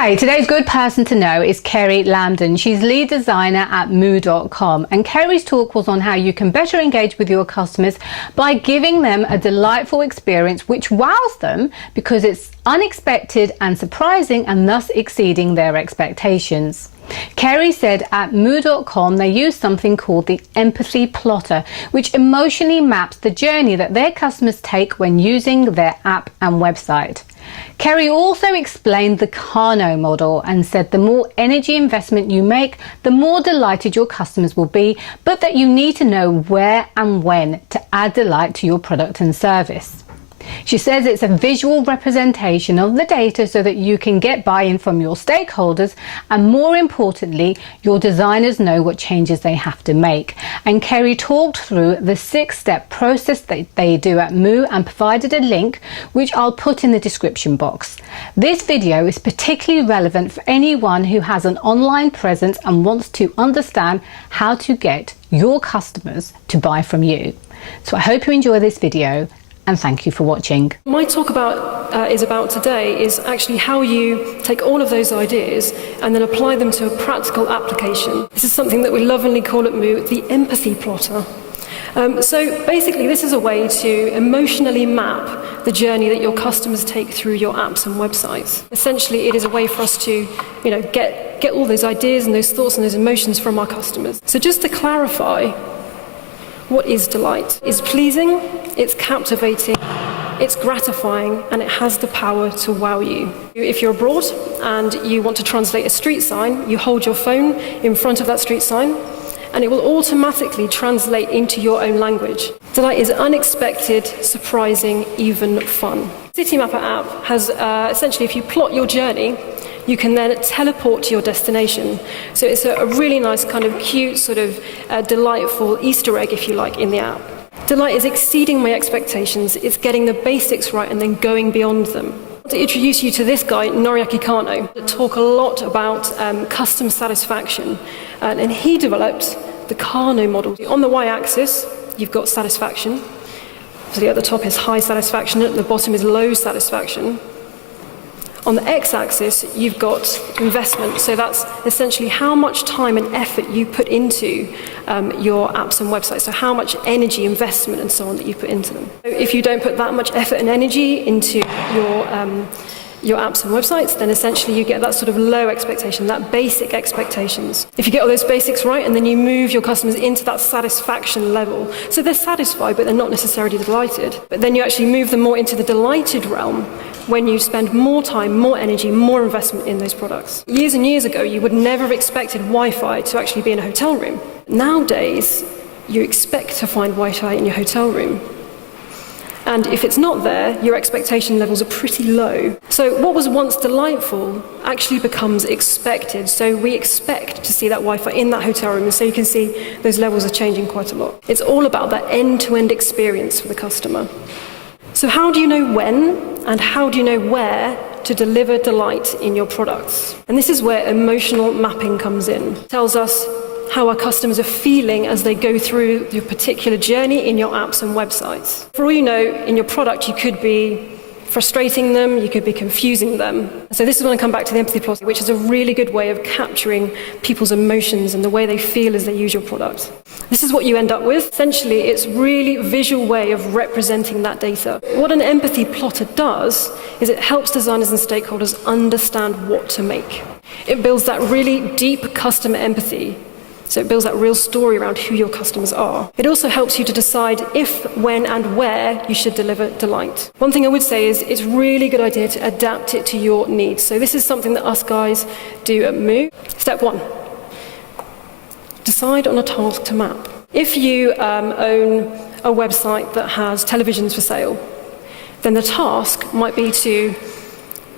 Hi, today's good person to know is Keri Lambden. She's lead designer at moo.com, and Keri's talk was on how you can better engage with your customers by giving them a delightful experience which wows them because it's unexpected and surprising and thus exceeding their expectations. Keri said at moo.com they use something called the empathy plotter, which emotionally maps the journey that their customers take when using their app and website. Keri also explained the Kano model and said the more energy investment you make, the more delighted your customers will be, but that you need to know where and when to add delight to your product and service. She says it's a visual representation of the data so that you can get buy-in from your stakeholders, and more importantly, your designers know what changes they have to make. And Keri talked through the 6-step process that they do at Moo and provided a link which I'll put in the description box. This video is particularly relevant for anyone who has an online presence and wants to understand how to get your customers to buy from you. So I hope you enjoy this video, and thank you for watching. My talk is about today is actually how you take all of those ideas and then apply them to a practical application. This is something that we lovingly call at Moo the empathy plotter. So basically this is a way to emotionally map the journey that your customers take through your apps and websites. Essentially it is a way for us to get all those ideas and those thoughts and those emotions from our customers. So just to clarify, what is delight? It's pleasing, it's captivating, it's gratifying, and it has the power to wow you. If you're abroad and you want to translate a street sign, you hold your phone in front of that street sign, and it will automatically translate into your own language. Delight is unexpected, surprising, even fun. City Mapper app has essentially, if you plot your journey, you can then teleport to your destination. So it's a really nice kind of cute sort of delightful Easter egg, if you like, in the app. Delight is exceeding my expectations. It's getting the basics right and then going beyond them. I want to introduce you to this guy, Noriaki Kano, to talk a lot about customer satisfaction. And he developed the Kano model. On the y-axis, you've got satisfaction. So at the top is high satisfaction, at the bottom is low satisfaction. On the x-axis, you've got investment, so that's essentially how much time and effort you put into your apps and websites, so how much energy, investment, and so on that you put into them. So if you don't put that much effort and energy into your apps and websites, then essentially you get that sort of low expectation, that basic expectations. If you get all those basics right, and then you move your customers into that satisfaction level, so they're satisfied, but they're not necessarily delighted. But then you actually move them more into the delighted realm, when you spend more time, more energy, more investment in those products. Years and years ago, you would never have expected Wi-Fi to actually be in a hotel room. Nowadays, you expect to find Wi-Fi in your hotel room. And if it's not there, your expectation levels are pretty low. So what was once delightful actually becomes expected. So we expect to see that Wi-Fi in that hotel room, and so you can see those levels are changing quite a lot. It's all about that end-to-end experience for the customer. So how do you know when and how do you know where to deliver delight in your products? And this is where emotional mapping comes in. It tells us how our customers are feeling as they go through your particular journey in your apps and websites. For all you know, in your product you could be frustrating them, you could be confusing them. So this is when I come back to the empathy plot, which is a really good way of capturing people's emotions and the way they feel as they use your product. This is what you end up with. Essentially, it's really a visual way of representing that data. What an empathy plotter does is it helps designers and stakeholders understand what to make. It builds that really deep customer empathy. So it builds that real story around who your customers are. It also helps you to decide if, when, and where you should deliver delight. One thing I would say is it's a really good idea to adapt it to your needs. So this is something that us guys do at Moo. Step 1, decide on a task to map. If you own a website that has televisions for sale, then the task might be to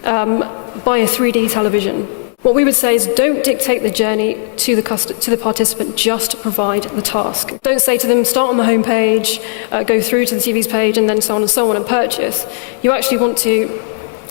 buy a 3D television. What we would say is don't dictate the journey to the participant, just provide the task. Don't say to them, start on the home page, go through to the TV's page, and then so on and purchase. You actually want to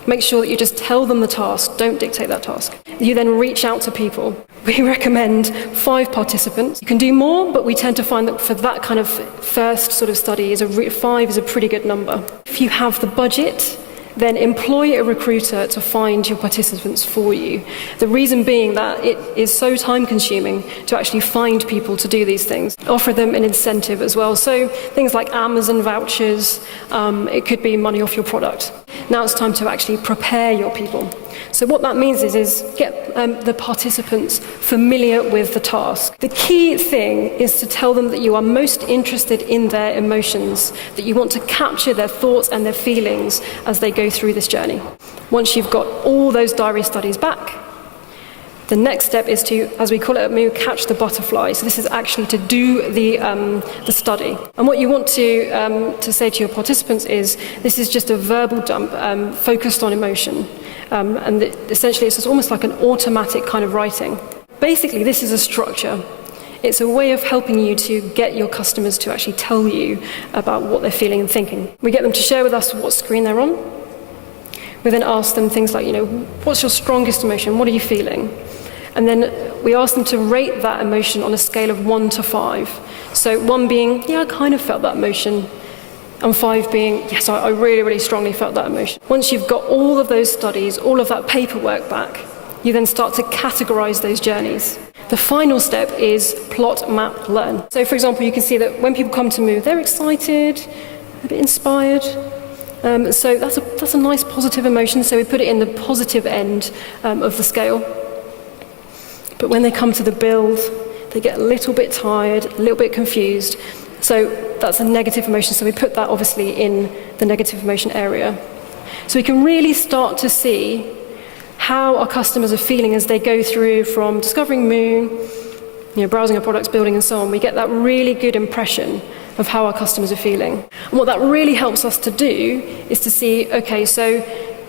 make sure that you just tell them the task, don't dictate that task. You then reach out to people. We recommend 5 participants. You can do more, but we tend to find that for that kind of first sort of study, 5 is a pretty good number. If you have the budget, then employ a recruiter to find your participants for you. The reason being that it is so time consuming to actually find people to do these things. Offer them an incentive as well. So things like Amazon vouchers, it could be money off your product. Now it's time to actually prepare your people. So what that means is get the participants familiar with the task. The key thing is to tell them that you are most interested in their emotions, that you want to capture their thoughts and their feelings as they go through this journey. Once you've got all those diary studies back, the next step is to, as we call it at Moo, catch the butterfly. So this is actually to do the study. And what you want to say to your participants is, this is just a verbal dump focused on emotion. And essentially it's almost like an automatic kind of writing. Basically, this is a structure. It's a way of helping you to get your customers to actually tell you about what they're feeling and thinking. We get them to share with us what screen they're on. We then ask them things like, what's your strongest emotion? What are you feeling? And then we ask them to rate that emotion on a scale of 1 to 5. So 1 being, yeah, I kind of felt that emotion. And 5 being, yes, I really, really strongly felt that emotion. Once you've got all of those studies, all of that paperwork back, you then start to categorize those journeys. The final step is plot, map, learn. So for example, you can see that when people come to Moo, they're excited, a bit inspired. So that's a nice positive emotion, so we put it in the positive end of the scale. But when they come to the build, they get a little bit tired, a little bit confused. So that's a negative emotion, so we put that obviously in the negative emotion area. So we can really start to see how our customers are feeling as they go through from discovering Moo, browsing our products, building and so on. We get that really good impression of how our customers are feeling. And what that really helps us to do is to see, okay, so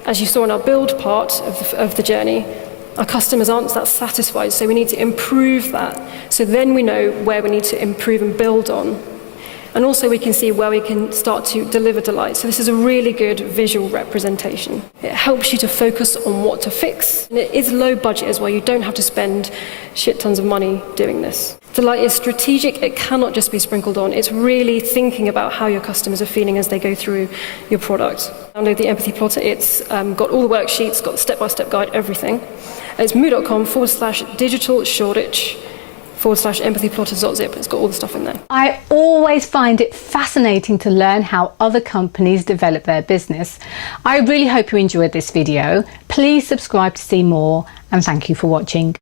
as you saw in our build part of the journey, our customers aren't that satisfied, so we need to improve that. So then we know where we need to improve and build on. And also we can see where we can start to deliver delight. So this is a really good visual representation. It helps you to focus on what to fix. And it is low budget as well. You don't have to spend shit tons of money doing this. Delight is strategic. It cannot just be sprinkled on. It's really thinking about how your customers are feeling as they go through your product. Download the empathy plotter. It's got all the worksheets, got the step-by-step guide, everything. It's moo.com/digital-shoreditch/empathyplotter.zip. It's got all the stuff in there. I always find it fascinating to learn how other companies develop their business. I really hope you enjoyed this video. Please subscribe to see more, and thank you for watching.